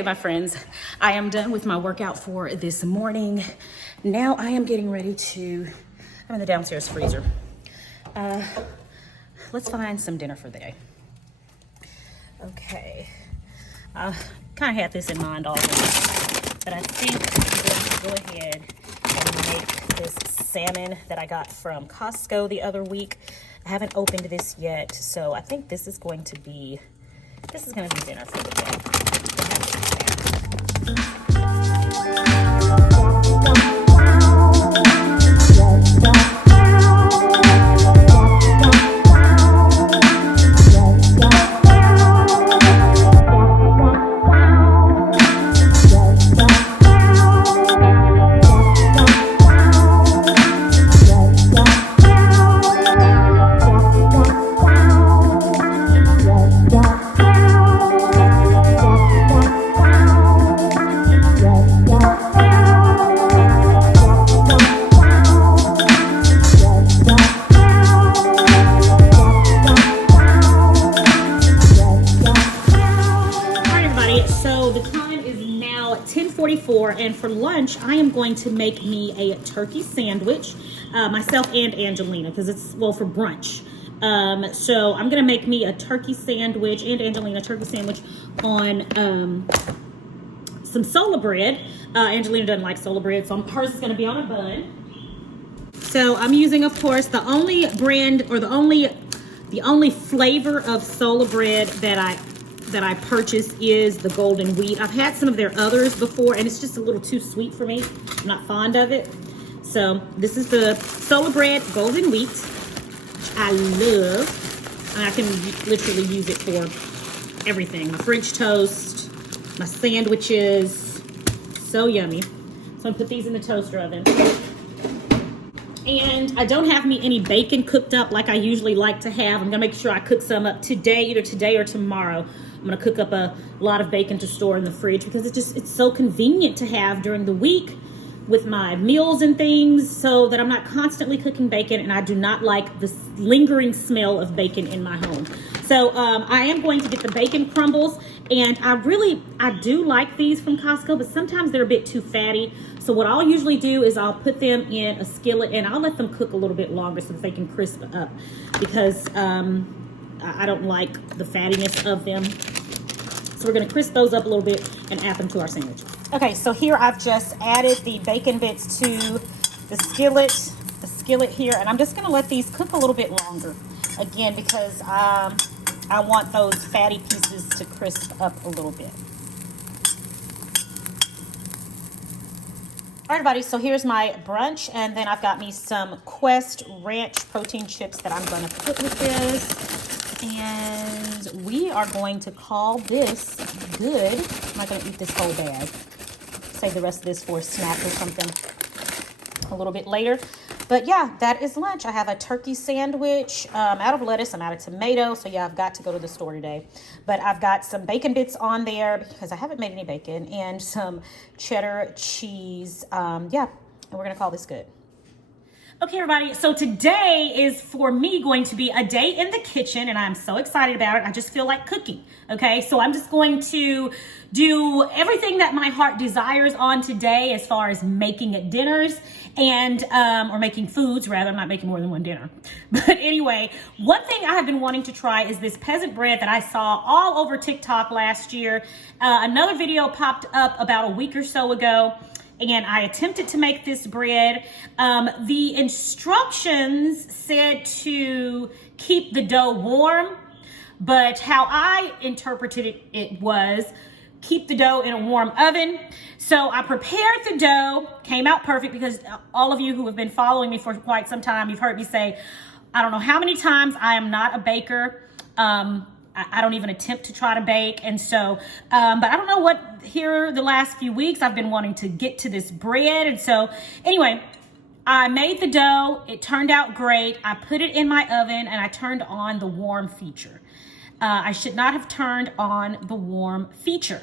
Okay, my friends, I am done with my workout for this morning. Now I am getting ready to, I'm in the downstairs freezer. Let's find some dinner for the day. Okay, I kind of had this in mind already, but I think I'm going to go ahead and make this salmon that I got from Costco the other week. I haven't opened this yet, so I think this is going to be dinner for the day. And for lunch, I am going to make me a turkey sandwich, myself and Angelina, because it's, well, for brunch. So I'm going to make me a turkey sandwich, and Angelina a turkey sandwich on some sola bread. Angelina doesn't like sola bread, so hers is going to be on a bun. So I'm using, of course, the only brand, or the only flavor of sola bread that I purchase is the golden wheat. I've had some of their others before, and it's just a little too sweet for me. I'm not fond of it. So this is the sola bread golden wheat, which I love. And I can literally use it for everything. My French toast, my sandwiches, so yummy. So I'm gonna put these in the toaster oven. And I don't have me any bacon cooked up like I usually like to have. I'm gonna make sure I cook some up today, either today or tomorrow. I'm gonna cook up a lot of bacon to store in the fridge because it's so convenient to have during the week with my meals and things, so that I'm not constantly cooking bacon, and I do not like the lingering smell of bacon in my home. So I am going to get the bacon crumbles, and I do like these from Costco, but sometimes they're a bit too fatty. So what I'll usually do is I'll put them in a skillet, and I'll let them cook a little bit longer so that they can crisp up, because I don't like the fattiness of them. So we're gonna crisp those up a little bit and add them to our sandwich. Okay, so here I've just added the bacon bits to the skillet here, and I'm just gonna let these cook a little bit longer. Again, because I want those fatty pieces to crisp up a little bit. All right, everybody, so here's my brunch, and then I've got me some Quest Ranch protein chips that I'm gonna put with this. And we are going to call this good. I'm not going to eat this whole bag. Save the rest of this for a snack or something a little bit later. But yeah, that is lunch. I have a turkey sandwich out of lettuce. I'm out of tomato. So yeah, I've got to go to the store today. But I've got some bacon bits on there because I haven't made any bacon, and some cheddar cheese. Yeah, and we're going to call this good. Okay, everybody, so today is, for me, going to be a day in the kitchen, and I'm so excited about it. I just feel like cooking, okay? So I'm just going to do everything that my heart desires on today as far as making dinners and, or making foods, rather. I'm not making more than one dinner. But anyway, one thing I have been wanting to try is this peasant bread that I saw all over TikTok last year. Another video popped up about a week or so ago, and I attempted to make this bread. The instructions said to keep the dough warm, but how I interpreted it was keep the dough in a warm oven. So I prepared the dough, came out perfect, because all of you who have been following me for quite some time, you've heard me say, I don't know how many times, I am not a baker. I don't even attempt to try to bake. And so, but I don't know what, here the last few weeks, I've been wanting to get to this bread. And so anyway, I made the dough. It turned out great. I put it in my oven, and I turned on the warm feature. I should not have turned on the warm feature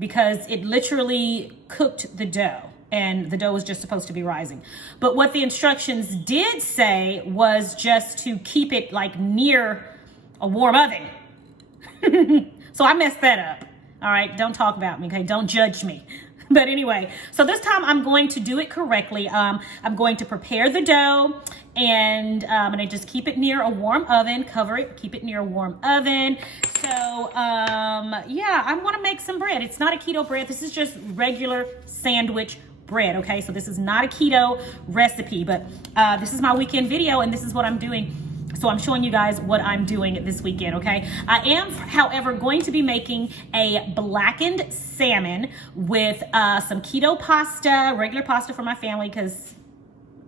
because it literally cooked the dough, and the dough was just supposed to be rising. But what the instructions did say was just to keep it like near a warm oven. So I messed that up. All right, don't talk about me, okay? Don't judge me. But anyway, so this time I'm going to do it correctly. I'm going to prepare the dough, and I'm gonna just keep it near a warm oven, cover it, keep it near a warm oven. So yeah, I wanna make some bread. It's not a keto bread, this is just regular sandwich bread, okay? So this is not a keto recipe, but this is my weekend video and this is what I'm doing. So I'm showing you guys what I'm doing this weekend, okay? I am, however, going to be making a blackened salmon with some keto pasta, regular pasta for my family, because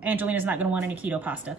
Angelina's not gonna want any keto pasta.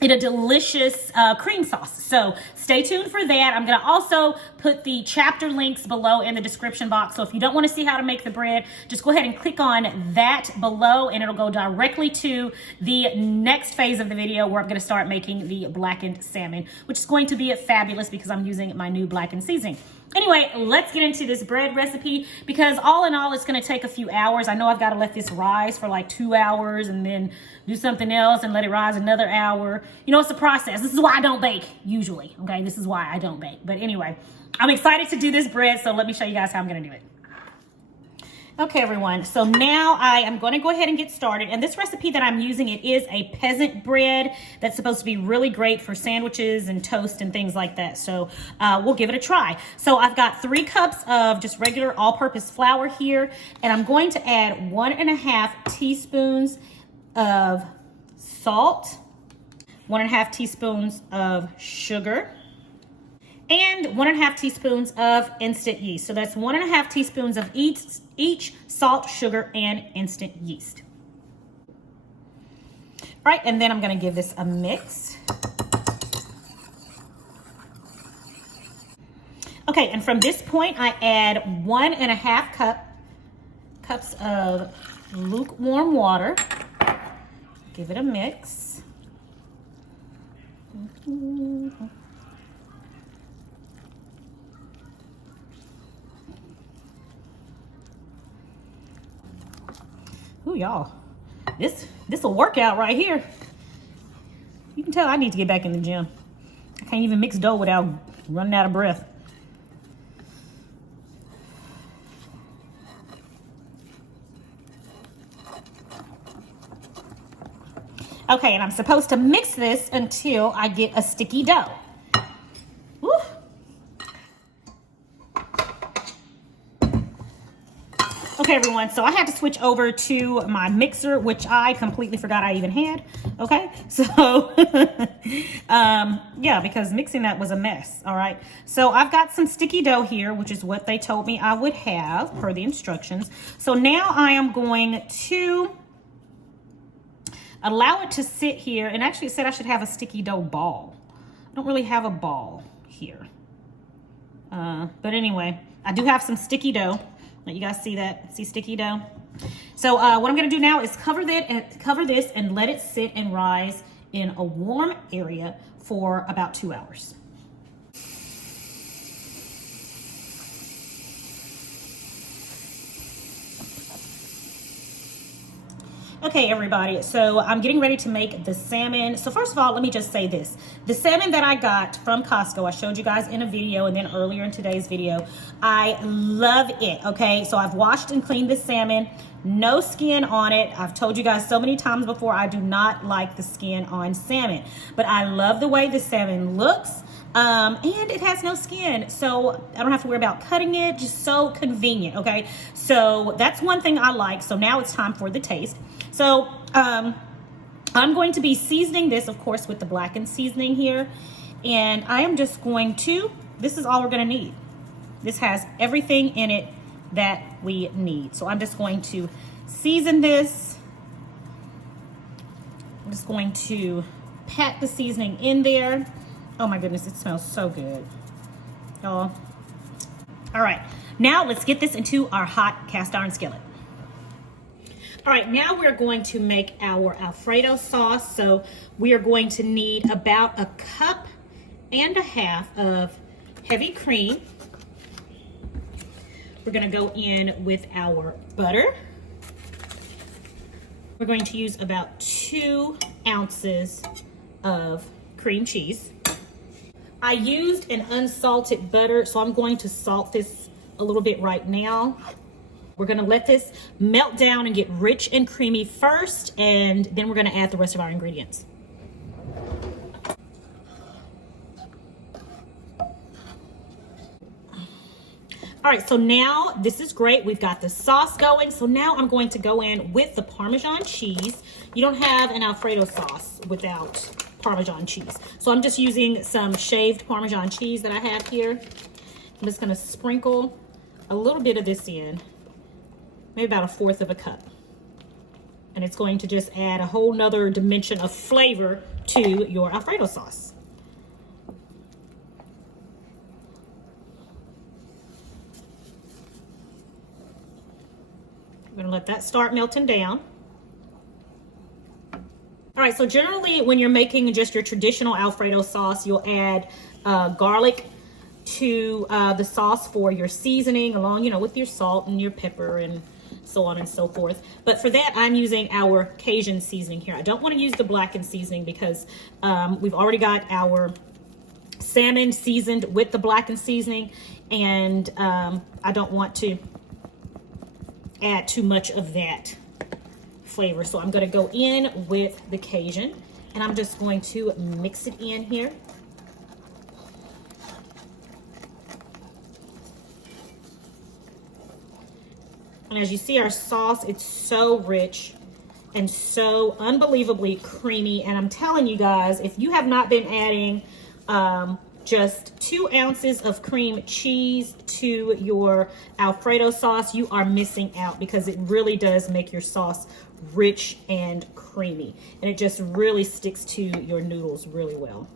In a delicious cream sauce. So stay tuned for that. I'm gonna also put the chapter links below in the description box. So if you don't wanna see how to make the bread, just go ahead and click on that below and it'll go directly to the next phase of the video where I'm gonna start making the blackened salmon, which is going to be fabulous because I'm using my new blackened seasoning. Anyway, let's get into this bread recipe because all in all, it's gonna take a few hours. I know I've gotta let this rise for like 2 hours and then do something else and let it rise another hour. You know, it's a process. This is why I don't bake usually, okay? This is why I don't bake. But anyway, I'm excited to do this bread, so let me show you guys how I'm gonna do it. Okay, everyone, so now I am going to go ahead and get started. And this recipe that I'm using, it is a peasant bread that's supposed to be really great for sandwiches and toast and things like that. So we'll give it a try. So I've got 3 cups of just regular all-purpose flour here, and I'm going to add 1.5 teaspoons of salt, 1.5 teaspoons of sugar, and 1.5 teaspoons of instant yeast. So that's 1.5 teaspoons of each salt, sugar, and instant yeast. All right, and then I'm gonna give this a mix. Okay, and from this point, I add 1.5 cups of lukewarm water. Give it a mix. Ooh, y'all, this a workout right here. You can tell I need to get back in the gym. I can't even mix dough without running out of breath. Okay, and I'm supposed to mix this until I get a sticky dough. Woo. Okay, everyone, so I had to switch over to my mixer, which I completely forgot I even had. Okay, so yeah, because mixing that was a mess. All right, so I've got some sticky dough here, which is what they told me I would have per the instructions. So now I am going to allow it to sit here, and actually it said I should have a sticky dough ball. I don't really have a ball here, but anyway, I do have some sticky dough. You guys see that? See sticky dough? So what I'm gonna do now is cover this and let it sit and rise in a warm area for about 2 hours. Okay, everybody, so I'm getting ready to make the salmon. So first of all, let me just say this. The salmon that I got from Costco, I showed you guys in a video and then earlier in today's video, I love it, okay? So I've washed and cleaned the salmon, no skin on it. I've told you guys so many times before, I do not like the skin on salmon, but I love the way the salmon looks. And it has no skin, so I don't have to worry about cutting it. Just so convenient, okay? So that's one thing I like. So now it's time for the taste. So I'm going to be seasoning this, of course, with the blackened seasoning here. And I am just going to, this is all we're gonna need. This has everything in it that we need. So I'm just going to season this. I'm just going to pat the seasoning in there. Oh my goodness, it smells so good, y'all. All right, now let's get this into our hot cast iron skillet. All right, now we're going to make our Alfredo sauce. So we are going to need about 1.5 cups of heavy cream. We're gonna go in with our butter. We're going to use about 2 ounces of cream cheese. I used an unsalted butter, so I'm going to salt this a little bit right now. We're gonna let this melt down and get rich and creamy first, and then we're gonna add the rest of our ingredients. All right, so now this is great. We've got the sauce going. So now I'm going to go in with the Parmesan cheese. You don't have an Alfredo sauce without Parmesan cheese. So I'm just using some shaved Parmesan cheese that I have here. I'm just gonna sprinkle a little bit of this in, maybe about 1/4 of a cup. And it's going to just add a whole nother dimension of flavor to your Alfredo sauce. I'm gonna let that start melting down. All right, so generally when you're making just your traditional Alfredo sauce, you'll add garlic to the sauce for your seasoning along, you know, with your salt and your pepper and so on and so forth. But for that, I'm using our Cajun seasoning here. I don't want to use the blackened seasoning because we've already got our salmon seasoned with the blackened seasoning, and I don't want to add too much of that flavor. So I'm going to go in with the Cajun, and I'm just going to mix it in here. And as you see, our sauce, it's so rich and so unbelievably creamy. And I'm telling you guys, if you have not been adding just 2 ounces of cream cheese to your Alfredo sauce, you are missing out, because it really does make your sauce rich and creamy. And it just really sticks to your noodles really well.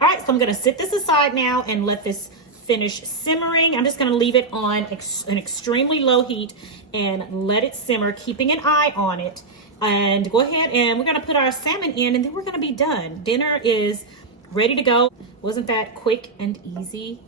All right, so I'm gonna sit this aside now and let this finish simmering. I'm just gonna leave it on an extremely low heat and let it simmer, keeping an eye on it. And go ahead, and we're gonna put our salmon in, and then we're gonna be done. Dinner is ready to go. Wasn't that quick and easy?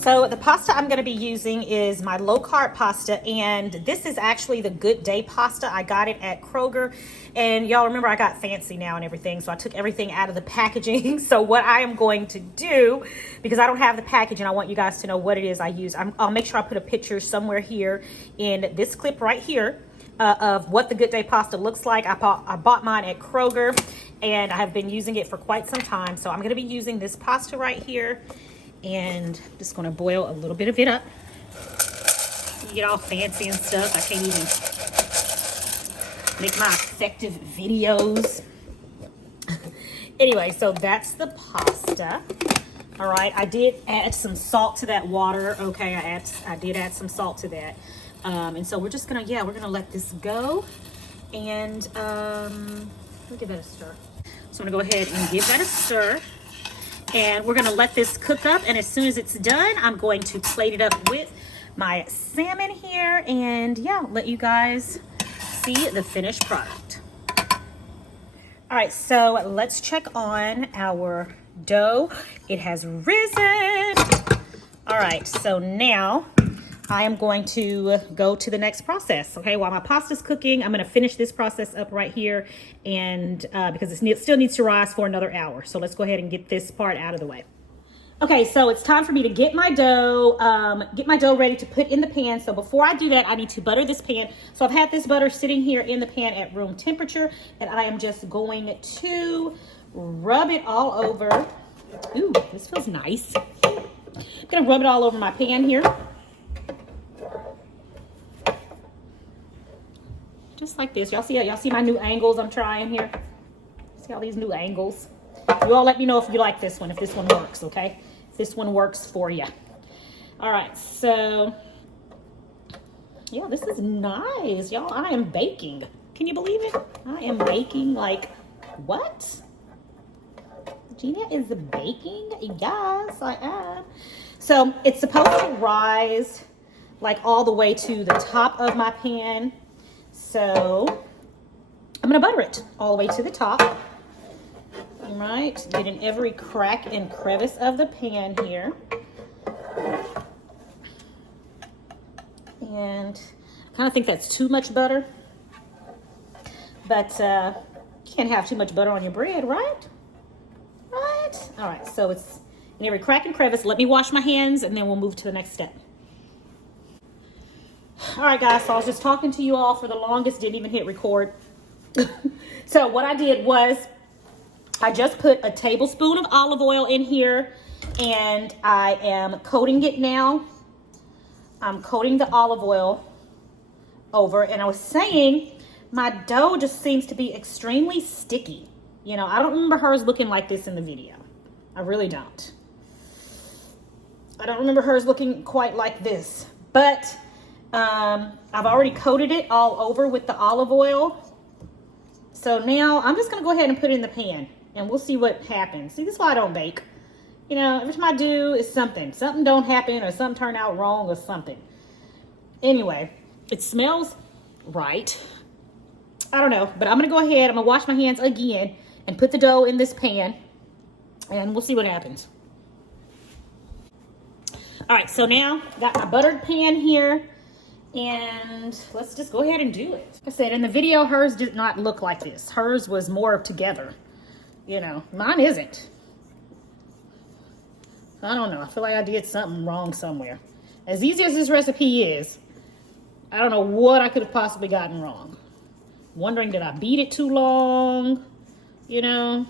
So the pasta I'm going to be using is my low carb pasta, and this is actually the Good Day pasta. I got it at Kroger, and y'all remember I got fancy now and everything, so I took everything out of the packaging. So what I am going to do, because I don't have the package and I want you guys to know what it is I use, I'll make sure I put a picture somewhere here in this clip right here of what the Good Day pasta looks like. I bought mine at Kroger, and I have been using it for quite some time. So I'm going to be using this pasta right here, and I'm just going to boil a little bit of it up. You get all fancy and stuff. I can't even make my effective videos. Anyway, so that's the pasta. All right, I did add some salt to that water. Okay, I did add some salt to that. And so we're just gonna, we're gonna let this go. And we'll give that a stir. So I'm gonna go ahead and give that a stir. And we're gonna let this cook up, and as soon as it's done, I'm going to plate it up with my salmon here, and let you guys see the finished product. All right, so let's check on our dough. It has risen. All right, so now I am going to go to the next process. Okay, while my pasta's cooking, I'm gonna finish this process up right here, and because it still needs to rise for another hour. So let's go ahead and get this part out of the way. Okay, so it's time for me to get my dough ready to put in the pan. So before I do that, I need to butter this pan. So I've had this butter sitting here in the pan at room temperature, and I am just going to rub it all over. Ooh, this feels nice. I'm gonna rub it all over my pan here. Just like this. Y'all see my new angles I'm trying here? See all these new angles? You all let me know if you like this one, if this one works, okay? If this one works for you. All right, so yeah, this is nice, y'all. I am baking. Can you believe it? I am baking like, what? Legenia is baking? Yes, I am. So it's supposed to rise like all the way to the top of my pan. So I'm gonna butter it all the way to the top. All right, get in every crack and crevice of the pan here. And I kind of think that's too much butter. But you can't have too much butter on your bread, right? Right? All right, so it's in every crack and crevice. Let me wash my hands and then we'll move to the next step. All right, guys, so I was just talking to you all for the longest, didn't even hit record. So what I did was I just put a tablespoon of olive oil in here and I am coating it now. I'm coating the olive oil over, and I was saying my dough just seems to be extremely sticky. You know, I don't remember hers looking like this in the video. I really don't. I don't remember hers looking quite like this, but I've already coated it all over with the olive oil. So now I'm just gonna go ahead and put it in the pan and we'll see what happens. See, this is why I don't bake. You know, every time I do, it's something. Something don't happen or something turn out wrong or something. Anyway, it smells right. I don't know, but I'm gonna go ahead, I'm gonna wash my hands again and put the dough in this pan and we'll see what happens. All right, so now got my buttered pan here and let's just go ahead and do it. Like I said, in the video, hers did not look like this. Hers was more together. You know, mine isn't. I don't know. I feel like I did something wrong somewhere. As easy as this recipe is, I don't know what I could have possibly gotten wrong. Wondering, did I beat it too long? You know,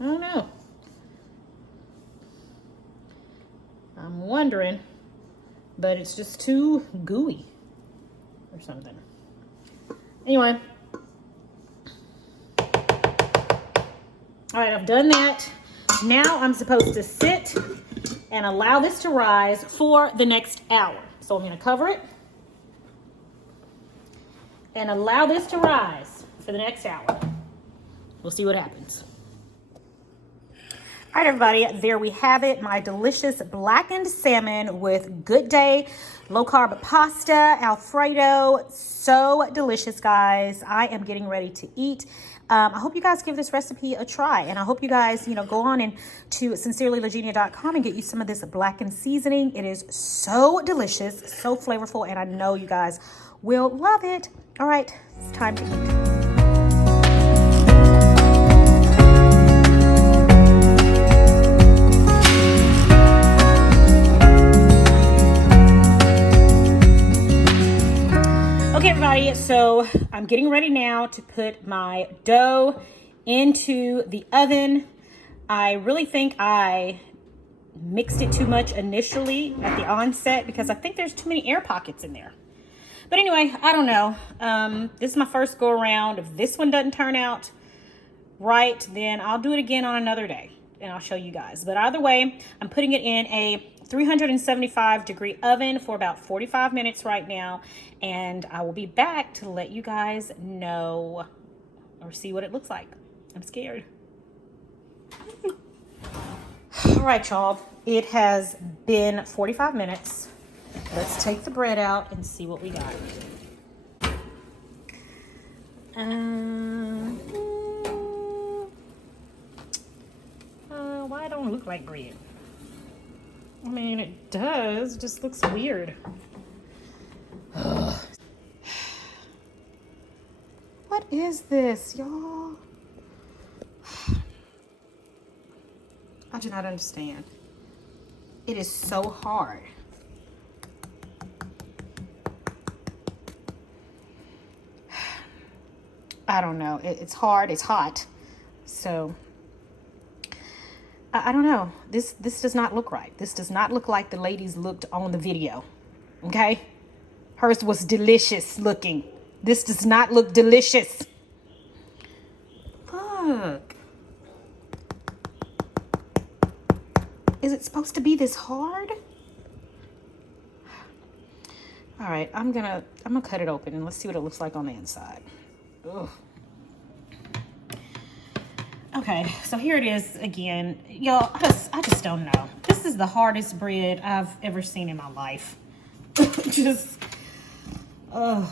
I don't know. I'm wondering, but it's just too gooey or something. Anyway. All right, I've done that. Now I'm supposed to sit and allow this to rise for the next hour. So I'm gonna cover it and allow this to rise for the next hour. We'll see what happens. All right, everybody, there we have it. My delicious blackened salmon with Good Day low carb pasta, Alfredo. So delicious, guys. I am getting ready to eat. I hope you guys give this recipe a try, and I hope you guys, go on and to sincerelylegenia.com and get you some of this blackened seasoning. It is so delicious, so flavorful, and I know you guys will love it. All right, it's time to eat. Okay, everybody, so I'm getting ready now to put my dough into the oven. I really think I mixed it too much initially at the onset because I think there's too many air pockets in there. But anyway, I don't know. This is my first go around. If this one doesn't turn out right, then I'll do it again on another day and I'll show you guys. But either way, I'm putting it in a 375-degree oven for about 45 minutes right now, and I will be back to let you guys know or see what it looks like. I'm scared. All right, y'all, it has been 45 minutes. Let's take the bread out and see what we got. Why don't it look like bread? I mean, it does, it just looks weird. What is this, y'all? I do not understand. It is so hard. I don't know. It's hard. It's hot. So I don't know. This does not look right. This does not look like the ladies looked on the video. Okay? Hers was delicious looking. This does not look delicious. Look. Is it supposed to be this hard? All right, I'm gonna cut it open and let's see what it looks like on the inside. Ugh. Okay, so here it is again. Y'all, I just don't know. This is the hardest bread I've ever seen in my life. Just, ugh.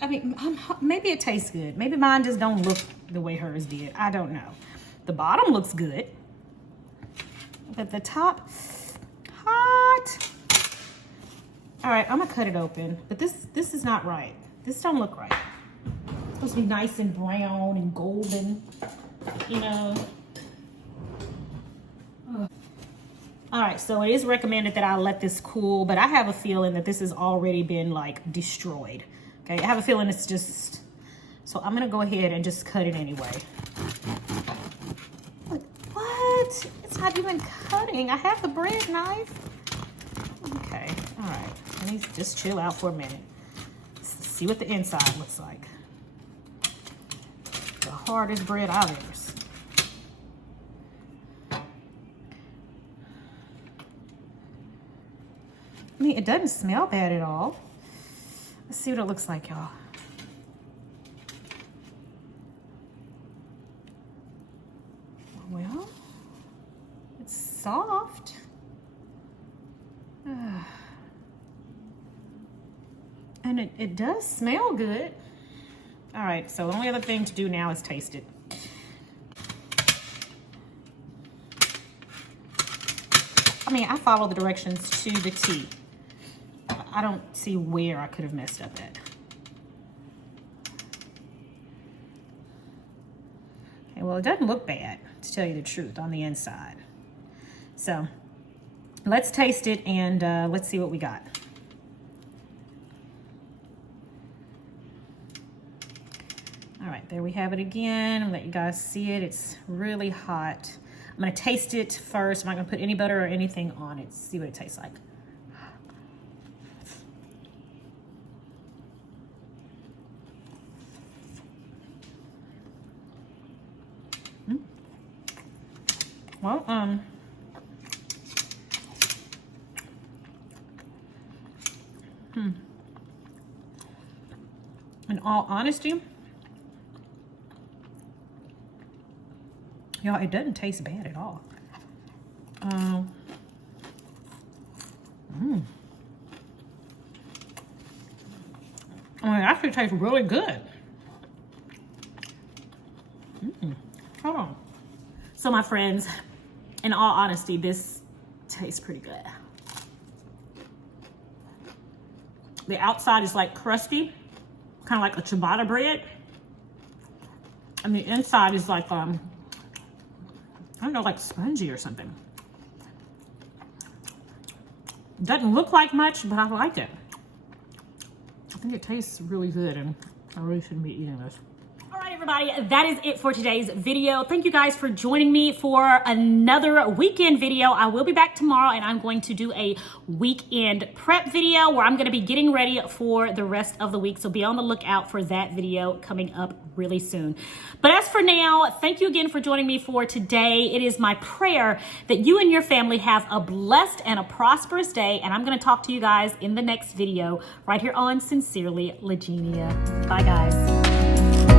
I mean, maybe it tastes good. Maybe mine just don't look the way hers did. I don't know. The bottom looks good, but the top, hot. All right, I'm gonna cut it open, but this is not right. This don't look right. It's supposed to be nice and brown and golden, you know. Ugh. All right, so it is recommended that I let this cool, but I have a feeling that this has already been like destroyed. Okay, I have a feeling it's just, so I'm gonna go ahead and just cut it anyway. What? It's not even cutting. I have the bread knife. Okay, all right. Let me just chill out for a minute. Let's see what the inside looks like. The hardest bread I've ever seen. I mean, it doesn't smell bad at all. Let's see what it looks like, y'all. Well, it's soft. And it does smell good. All right, so the only other thing to do now is taste it. I mean, I follow the directions to the T. I don't see where I could have messed up at. Okay, well, it doesn't look bad, to tell you the truth, on the inside. So let's taste it and let's see what we got. All right, there we have it again. I'll let you guys see it. It's really hot. I'm gonna taste it first. I'm not gonna put any butter or anything on it. See what it tastes like. Well, in all honesty, y'all, it doesn't taste bad at all. I mean, it actually tastes really good. Hold on. So my friends, in all honesty, this tastes pretty good. The outside is like crusty, kind of like a ciabatta bread. And the inside is like, I don't know, like spongy or something. Doesn't look like much, but I like it. I think it tastes really good, and I really shouldn't be eating this. All right, everybody, that is it for today's video. Thank you guys for joining me for another weekend video. I will be back tomorrow, and I'm going to do a weekend prep video where I'm going to be getting ready for the rest of the week. So be on the lookout for that video coming up really soon. But as for now, thank you again for joining me for today. It is my prayer that you and your family have a blessed and a prosperous day, and I'm going to talk to you guys in the next video right here on Sincerely Legenia. Bye, guys.